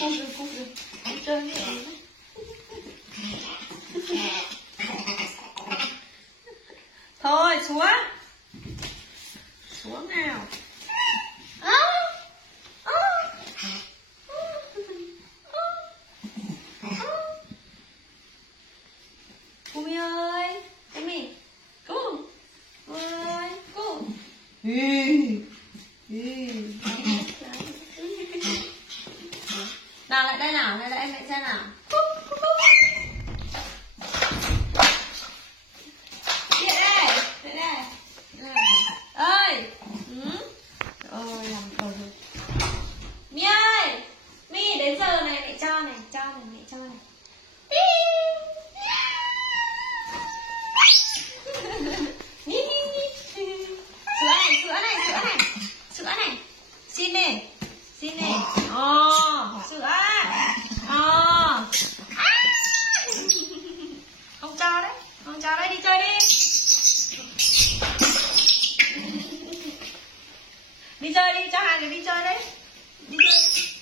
cút rồi. Chơi với em. Thôi xuống. Xuống nào. Cui ơi, em đi. Cu. Ơi, cu. Nào lại đây nào, lại em lại xem nào. Lại đây. Ơi. Ôi làm cầu rồi. Mi ơi, Mi đến giờ này mẹ cho này, mẹ cho này. Sữa này. Xin đi. Sữa. Không cho đấy, đi chơi đi. Đi chơi đi, cho hai người đi chơi đấy. Đi chơi.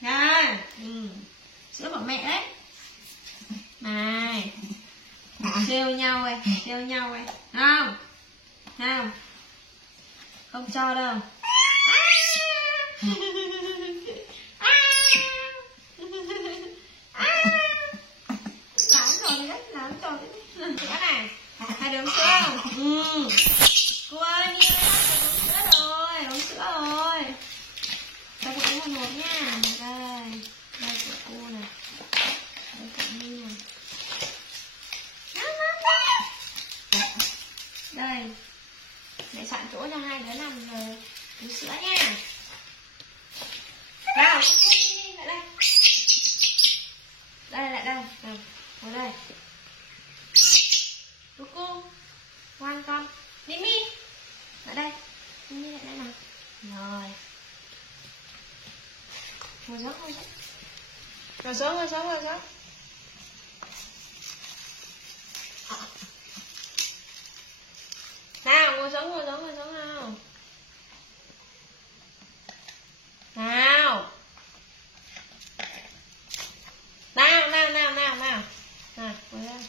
Này, sữa của mẹ đấy. Này. Trêu nhau ấy. Nào. Không cho đâu. Làm tròn đấy. Sữa này. Hai đứa uống sữa không? Cô ơi, Mi ơi, uống sữa rồi. Cho cô uống một nha. Đây của cô này. Đây của Mi này. Đây. Để soạn chỗ cho hai đứa nằm rồi uống sữa nha. Nào, lại đây. Lại đây. Ngồi đây. Cucu, ngoan con. Mimi, lại đây. Mimi lại đây nào. Rồi. Ngồi xuống. Ngồi xuống. Nào, ngồi xuống nào. Nào. Nào, ngồi đây.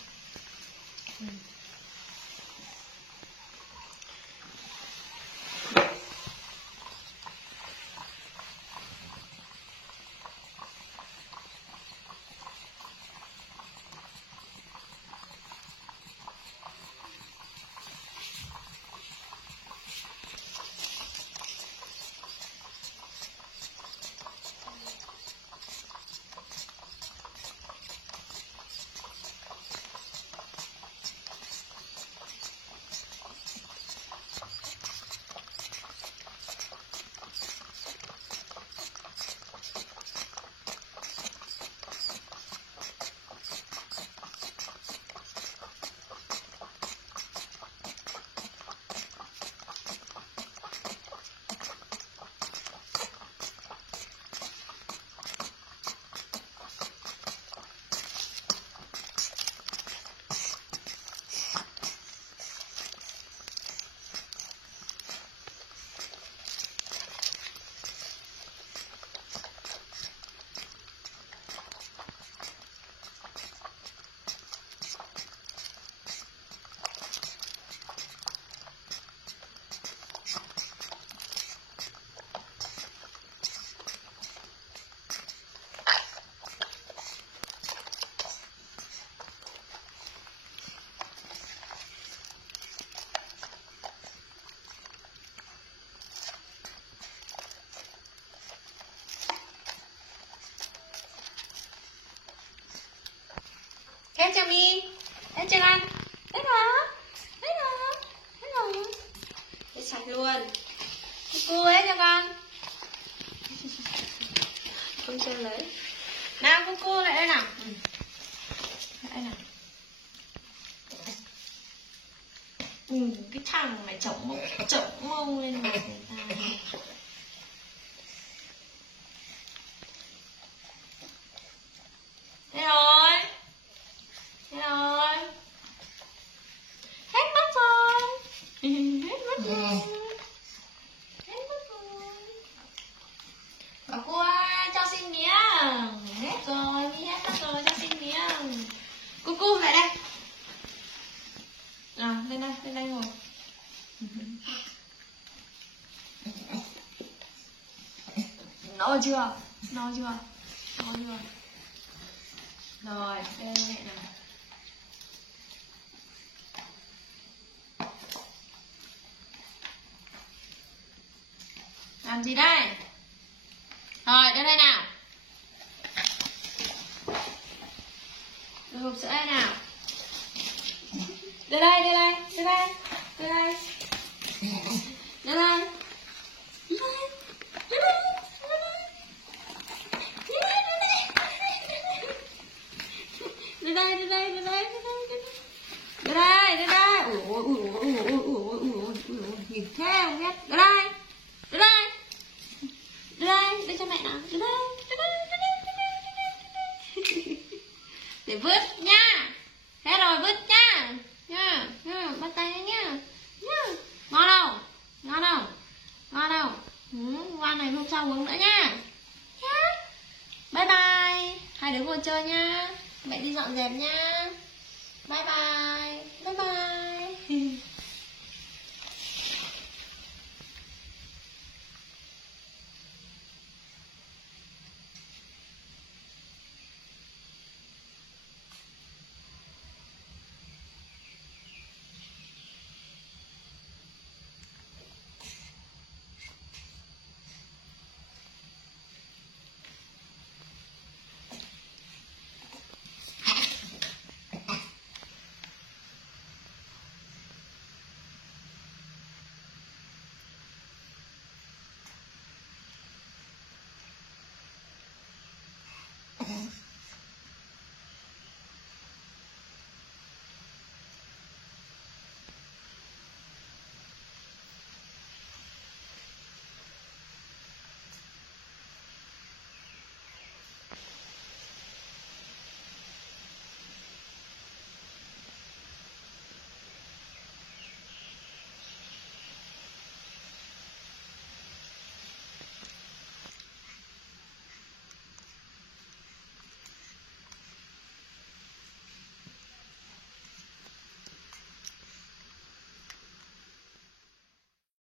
Em chào Mi. Em chào anh. Hết rồi. Hết sạch luôn. Cô hết cho con. Không chơi lấy. Nào cô lại đây nào. Lại đây nào. Cái thằng này chổng mông lên mặt người ta. Thế rồi. Hết mất rồi. Hết rồi, Mi hết rồi, cho xin miếng. Cu lại đây. Lên đây ngồi. No chưa? Rồi, đây mẹ nào. Làm gì đây? Rồi, đưa đây nào. Đưa hộp sữa đây nào. Đưa đây. Nhìn theo ghét. Đưa đây, đưa cho mẹ nào. Đưa đây. Để vứt nha. Hết rồi, vứt nha. Bắt tay nhá. Ngon không? Ngoan này, hôm sau uống nữa nha. Bye bye. Hai đứa ngồi chơi nha. Mẹ đi dọn dẹp nha. Bye bye.